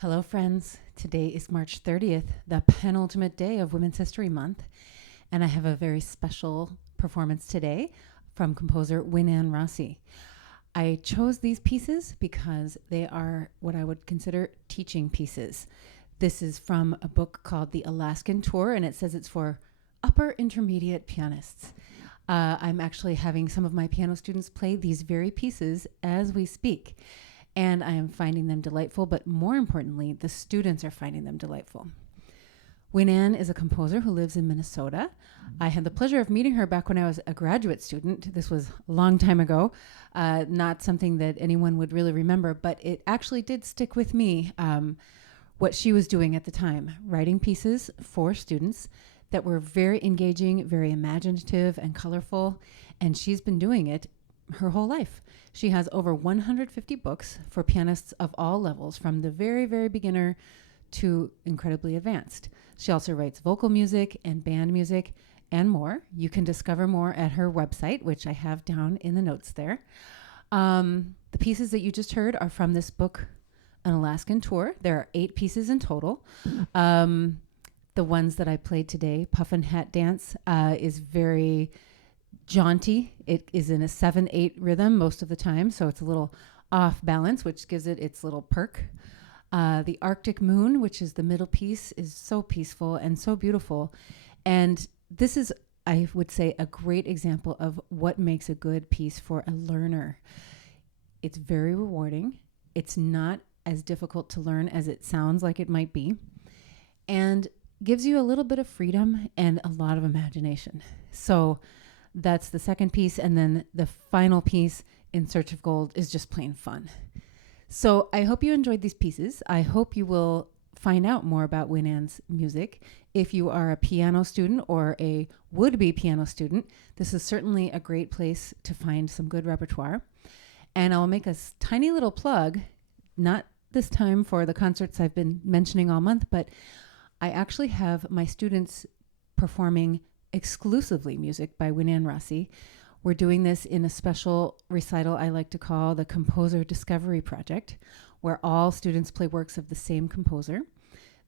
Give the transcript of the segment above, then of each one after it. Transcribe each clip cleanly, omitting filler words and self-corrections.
Hello, friends. Today is March 30th, the penultimate day of Women's History Month, and I have a very special performance today from composer Wynn-Anne Rossi. I chose these pieces because they are what I would consider teaching pieces. This is from a book called The Alaskan Tour, and it says it's for upper intermediate pianists. I'm actually having some of my piano students play these very pieces as we speak. And I am finding them delightful, but more importantly, the students are finding them delightful. Wynn-Anne is a composer who lives in Minnesota. I had the pleasure of meeting her back when I was a graduate student. This was a long time ago, not something that anyone would really remember, but it actually did stick with me, what she was doing at the time, writing pieces for students that were very engaging, very imaginative and colorful, and she's been doing it her whole life. She has over 150 books for pianists of all levels, from the very, very beginner to incredibly advanced. She also writes vocal music and band music and more. You can discover more at her website, which I have down in the notes there. The pieces that you just heard are from this book, An Alaskan Tour. There are 8 pieces in total. The ones that I played today, Puffin Hat Dance, is very jaunty. It is in a 7/8 rhythm most of the time, so it's a little off balance, which gives it its little perk. The Arctic Moon, which is the middle piece, is so peaceful and so beautiful. And this is, I would say, a great example of what makes a good piece for a learner. It's very rewarding. It's not as difficult to learn as it sounds like it might be, and gives you a little bit of freedom and a lot of imagination. So that's the second piece. And then the final piece, In Search of Gold, is just plain fun. So I hope you enjoyed these pieces. I hope you will find out more about Wynn-Anne's music. If you are a piano student or a would-be piano student, this is certainly a great place to find some good repertoire. And I'll make a tiny little plug, not this time for the concerts I've been mentioning all month, but I actually have my students performing exclusively music by Wynn-Anne Rossi. We're doing this in a special recital I like to call the Composer Discovery Project, where all students play works of the same composer.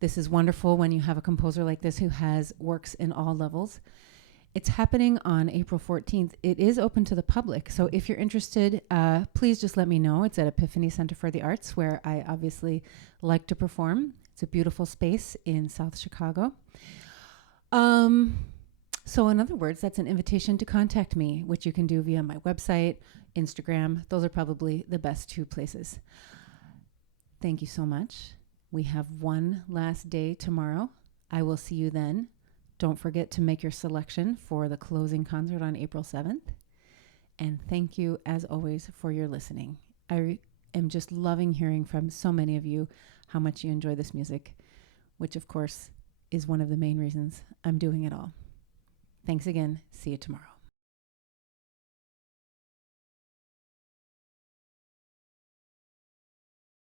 This is wonderful when you have a composer like this who has works in all levels. It's happening on April 14th. It is open to the public, so if you're interested, please just let me know. It's at Epiphany Center for the Arts, where I obviously like to perform. It's a beautiful space in South Chicago. So in other words, that's an invitation to contact me, which you can do via my website, Instagram. Those are probably the best 2 places. Thank you so much. We have one last day tomorrow. I will see you then. Don't forget to make your selection for the closing concert on April 7th. And thank you, as always, for your listening. I am just loving hearing from so many of you how much you enjoy this music, which, of course, is one of the main reasons I'm doing it all. Thanks again. See you tomorrow.